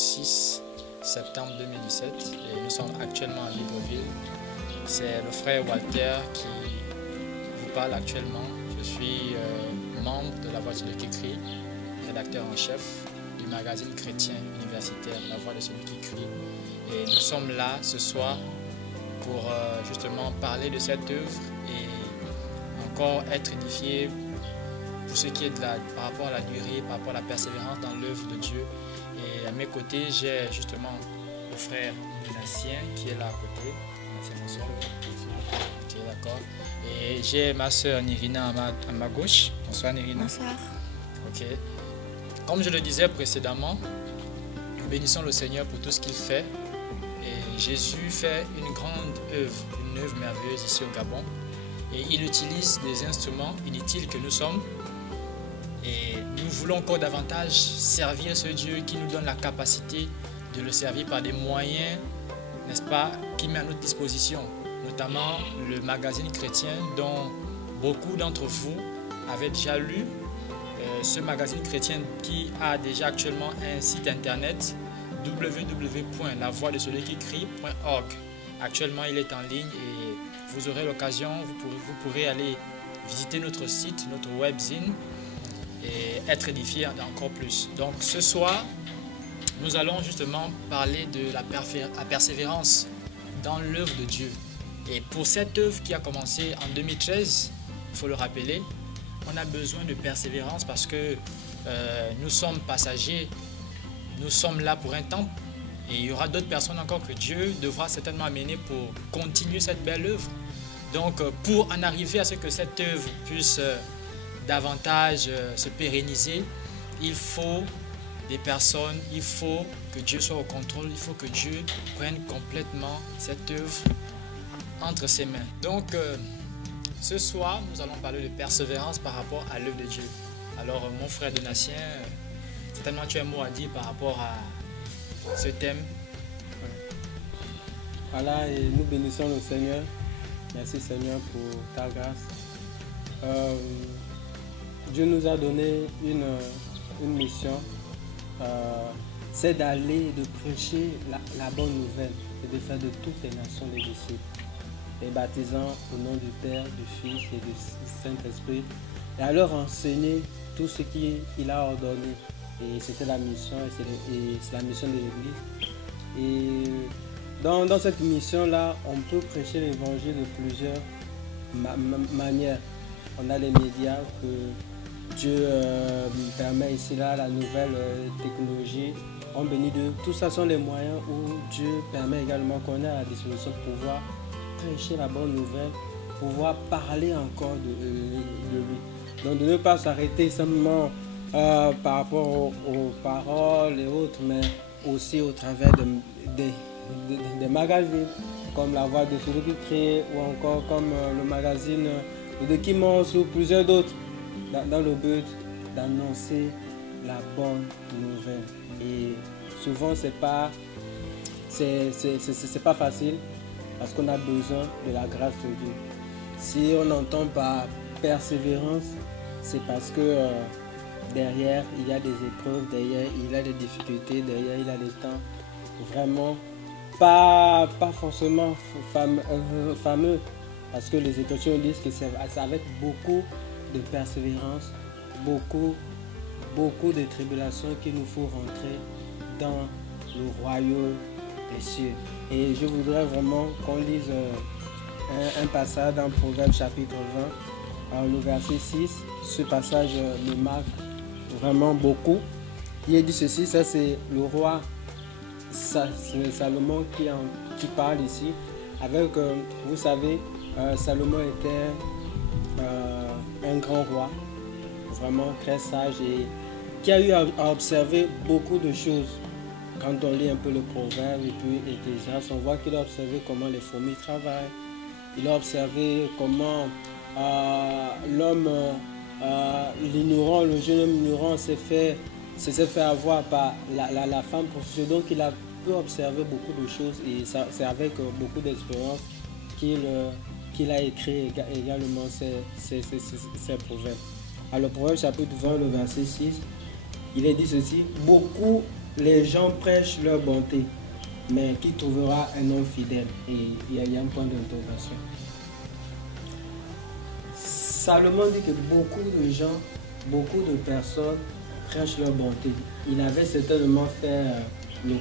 6 septembre 2017 et nous sommes actuellement à Libreville. C'est le frère Walter qui vous parle actuellement. Je suis membre de La Voix de celui qui crie, rédacteur en chef du magazine chrétien universitaire La Voix de celui qui crie. Et nous sommes là ce soir pour justement parler de cette œuvre et encore être édifiés pour ce qui est par rapport à la durée, par rapport à la persévérance dans l'œuvre de Dieu. Et à mes côtés, j'ai justement le frère Donatien qui est là à côté. C'est mon soeur. Ok, d'accord. Et j'ai ma soeur Nirina à ma gauche. Bonsoir Nirina. Bonsoir. Ok. Comme je le disais précédemment, nous bénissons le Seigneur pour tout ce qu'il fait. Et Jésus fait une grande œuvre, une œuvre merveilleuse ici au Gabon. Et il utilise des instruments inutiles que nous sommes. Et nous voulons encore davantage servir ce Dieu qui nous donne la capacité de le servir par des moyens, n'est-ce pas, qu'il met à notre disposition. Notamment le magazine chrétien dont beaucoup d'entre vous avaient déjà lu. Ce magazine chrétien qui a déjà actuellement un site internet www.lavoixdecelui-qui-crie.org. Actuellement, il est en ligne et vous aurez l'occasion, vous pourrez aller visiter notre site, notre webzine et être édifié encore plus. Donc ce soir, nous allons justement parler de la persévérance dans l'œuvre de Dieu. Et pour cette œuvre qui a commencé en 2013, il faut le rappeler, on a besoin de persévérance parce que nous sommes passagers, nous sommes là pour un temps et il y aura d'autres personnes encore que Dieu devra certainement amener pour continuer cette belle œuvre. Donc pour en arriver à ce que cette œuvre puisse davantage se pérenniser, il faut des personnes, il faut que Dieu soit au contrôle, il faut que Dieu prenne complètement cette œuvre entre ses mains. Donc ce soir, nous allons parler de persévérance par rapport à l'œuvre de Dieu. Alors mon frère Donatien, certainement tu as un mot à dire par rapport à ce thème. Voilà, et nous bénissons le Seigneur. Merci Seigneur pour ta grâce. Dieu nous a donné une mission, c'est d'aller, de prêcher la bonne nouvelle et de faire de toutes les nations des disciples, les baptisant au nom du Père, du Fils et du Saint-Esprit, et à leur enseigner tout ce qu'il a ordonné. Et c'était la mission, et c'est la mission de l'Église. Et dans cette mission-là, on peut prêcher l'Évangile de plusieurs manières. On a les médias que Dieu permet ici, là, la nouvelle technologie. On bénit de tout ça sont les moyens où Dieu permet également qu'on ait à la disposition pour pouvoir prêcher la bonne nouvelle, pouvoir parler encore de lui. Donc de ne pas s'arrêter simplement par rapport aux paroles et autres, mais aussi au travers des magazines comme La Voix de celui qui crie ou encore comme le magazine de Kimons ou plusieurs d'autres, dans le but d'annoncer la bonne nouvelle. Et souvent c'est pas facile parce qu'on a besoin de la grâce de Dieu. Si on entend par persévérance, c'est parce que derrière il y a des épreuves, derrière il y a des difficultés, derrière il y a des temps vraiment pas forcément fameux, parce que les Écritures disent que c'est avec beaucoup de persévérance, beaucoup de tribulations qu'il nous faut rentrer dans le royaume des cieux. Et je voudrais vraiment qu'on lise un passage dans Proverbe chapitre 20, le verset 6. Ce passage me marque vraiment beaucoup. Il est dit ceci, ça c'est le roi Salomon qui parle ici. Avec, vous savez, Salomon était un grand roi, vraiment très sage et qui a eu à observer beaucoup de choses. Quand on lit un peu le proverbe et puis Ecclésiaste, on voit qu'il a observé comment les fourmis travaillent. Il a observé comment l'homme, l'ignorant, le jeune homme ignorant s'est fait avoir par la femme prostituée. Donc il a pu observer beaucoup de choses et c'est avec beaucoup d'expérience qu'il a écrit également ces proverbes. Alors le proverbe chapitre 20, le verset 6, il est dit ceci: beaucoup les gens prêchent leur bonté, mais qui trouvera un homme fidèle? Et il y a un point d'interrogation. Salomon dit que beaucoup de gens, beaucoup de personnes prêchent leur bonté. Il avait certainement fait le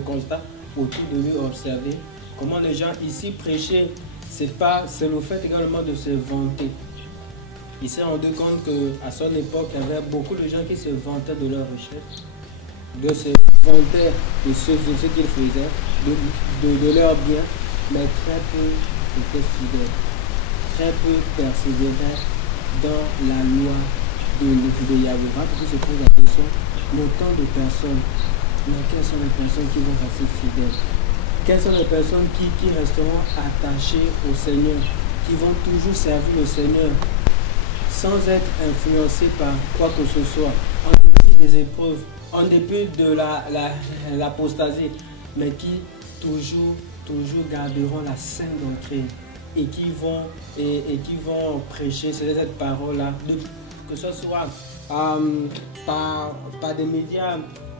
constat autour de lui, observer comment les gens ici prêchaient. C'est le fait également de se vanter. Il s'est rendu compte qu'à son époque, il y avait beaucoup de gens qui se vantaient de leur recherche, de se vanter de ce qu'ils faisaient, de leur bien, mais très peu étaient fidèles, très peu persévéraient dans la loi de Yahweh. Quand on se pose la question, autant de personnes, mais quelles sont les personnes qui vont rester fidèles? Quelles sont les personnes qui resteront attachées au Seigneur, qui vont toujours servir le Seigneur sans être influencées par quoi que ce soit, en dépit des épreuves, en dépit de l'apostasie, mais qui toujours garderont la sainte doctrine et qui vont prêcher cette parole-là, que ce soit par des médias,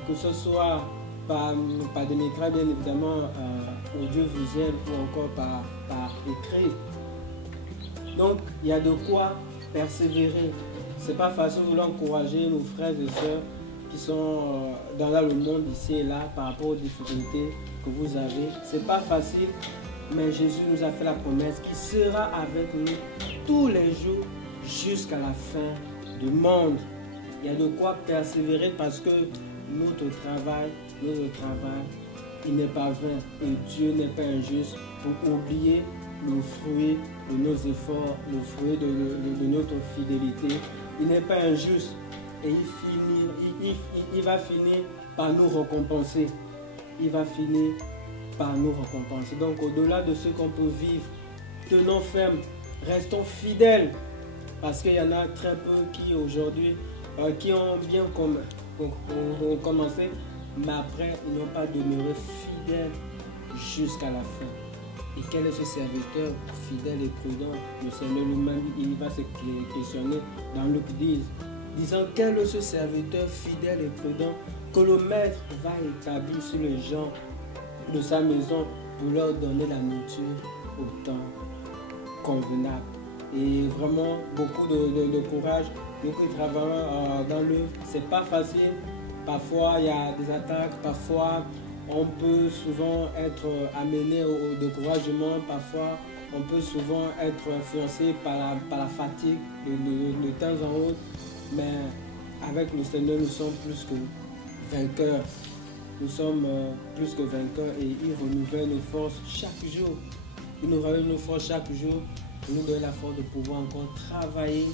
que ce soit par des médias bien évidemment audiovisuels ou encore par écrit. Donc il y a de quoi persévérer. C'est pas facile de l'encourager nos frères et sœurs qui sont dans le monde ici et là par rapport aux difficultés que vous avez. C'est pas facile, mais Jésus nous a fait la promesse qu'il sera avec nous tous les jours jusqu'à la fin du monde. Il y a de quoi persévérer parce que notre travail, il n'est pas vain et Dieu n'est pas injuste pour oublier le fruit de nos efforts, le fruit de notre fidélité. Il n'est pas injuste et il va finir par nous récompenser. Il va finir par nous récompenser. Donc au-delà de ce qu'on peut vivre, tenons ferme, restons fidèles parce qu'il y en a très peu qui aujourd'hui, qui ont bien commencé, mais après ils n'ont pas demeuré fidèles jusqu'à la fin. Et quel est ce serviteur fidèle et prudent? Le Seigneur lui-même, il va se questionner dans Luc 10, disant quel est ce serviteur fidèle et prudent que le maître va établir sur les gens de sa maison pour leur donner la nourriture au temps convenable. Et vraiment beaucoup de courage, beaucoup de travail dans l'œuvre. C'est pas facile. Parfois il y a des attaques, parfois on peut souvent être amené au découragement, parfois on peut souvent être influencé par la fatigue de temps en autre, mais avec le Seigneur nous sommes plus que vainqueurs. Nous sommes plus que vainqueurs et il renouvelle nos forces chaque jour. Il nous renouvelle nos forces chaque jour pour nous donner la force de pouvoir encore travailler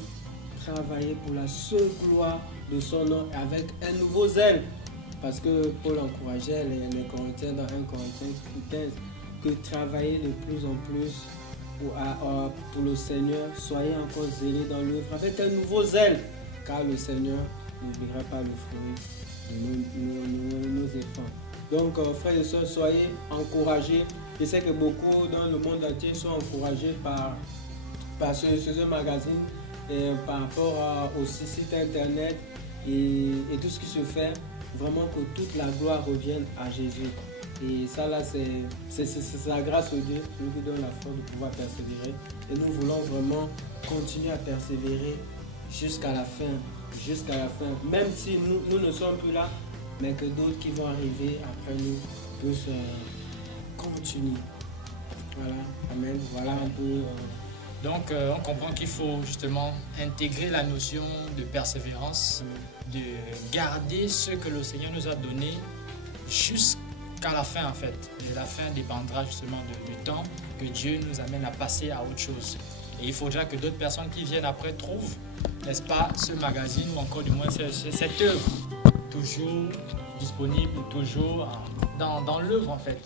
pour la seule gloire de son nom avec un nouveau zèle. Parce que Paul encourageait les Corinthiens dans 1 Corinthiens 15 que travailler de plus en plus pour le Seigneur, soyez encore zélés dans l'œuvre avec un nouveau zèle, car le Seigneur n'oubliera pas le fruit de nos efforts. Donc frères et sœurs, soyez encouragés. Je sais que beaucoup dans le monde entier sont encouragés par ce magazine et par rapport au site internet et tout ce qui se fait. Vraiment que toute la gloire revienne à Jésus. Et ça là, c'est la grâce de Dieu qui nous donne la force de pouvoir persévérer. Et nous voulons vraiment continuer à persévérer jusqu'à la fin. Jusqu'à la fin. Même si nous ne sommes plus là, mais que d'autres qui vont arriver après nous puissent continuer. Voilà. Amen. Voilà un peu. Donc, on comprend qu'il faut justement intégrer la notion de persévérance, de garder ce que le Seigneur nous a donné jusqu'à la fin en fait. Et la fin dépendra justement du temps que Dieu nous amène à passer à autre chose. Et il faudra que d'autres personnes qui viennent après trouvent, n'est-ce pas, ce magazine ou encore du moins cette œuvre toujours disponible, toujours dans l'œuvre en fait.